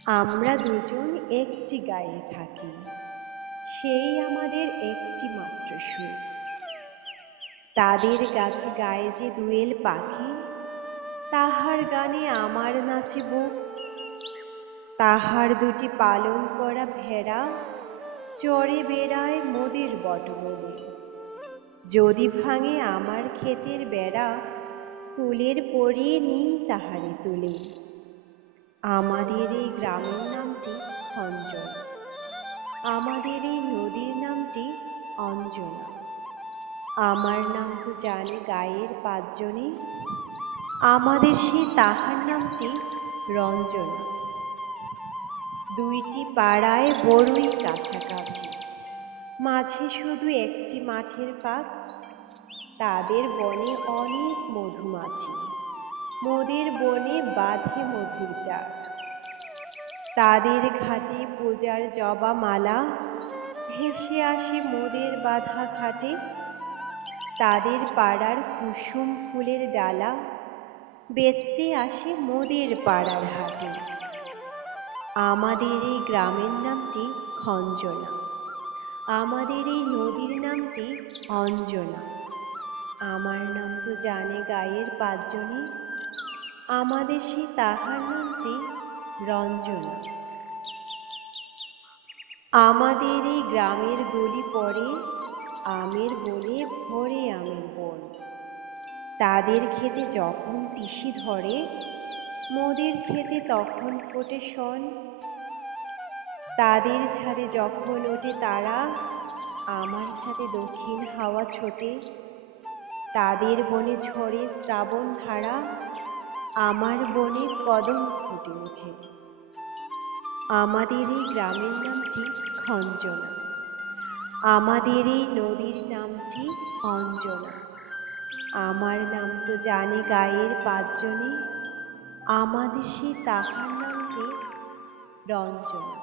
আমরা দুজন একটি গায়ে থাকি, সেই আমাদের একটি মাত্র সুর। তাদের গাছে গায়ে যে দুয়েল পাখি, তাহার গানে আমার নাচে বুক। তাহার দুটি পালন করা ভেড়া চরে বেড়ায় মোদের বটবনে। যদি ভাঙে আমার ক্ষেতের বেড়া, কুলের পরিয়ে নিই তাহারে তুলে। আমাদের এই গ্রামের নামটি খঞ্জনা, আমাদের এই নদীর নামটি অঞ্জনা। আমার নাম তো জানে গায়ের পাঁচজনে, আমাদের সে তাহার নামটি রঞ্জনা। দুইটি পাড়ায় বড়ই কাছাকাছি, মাঝে শুধু একটি মাঠের ফাঁক। তাদের বনে অনেক মধুমাছি, মোদের বনে বাঁধে মধুর চাক। তাদের ঘাটে পূজার জবা মালা ভেসে আসে মোদের বাঁধা ঘাটে। তাদের পাড়ার কুসুম ফুলের ডালা বেচতে আসে মোদের পাড়ার হাটে। আমাদের এই গ্রামের নামটি খঞ্জনা, আমাদের এই নদীর নামটি অঞ্জনা। আমার নাম তো জানে গায়ের পাঁচজনে, আমাদের সে তাহার নামটি রঞ্জনা। আমাদের এই গ্রামের গলি পড়ে আমের বনে ভরে আমের বন। তাদের ক্ষেতে যখন তিসি ধরে, মোদের ক্ষেতে তখন ফোটে শন। তাদের ছাদে যখন ওঠে তারা, আমার ছাদে দক্ষিণ হাওয়া ছোটে। তাদের বনে ঝরে শ্রাবণ ধারা, আমার বনে কদম ফুটে ওঠে। আমাদের এই গ্রামের নামটি খঞ্জনা, আমাদের এই নদীর নামটি অঞ্জনা। আমার নাম তো জানে গায়ের পাঁচজনে, আমাদের সে তাহার নামটি রঞ্জনা।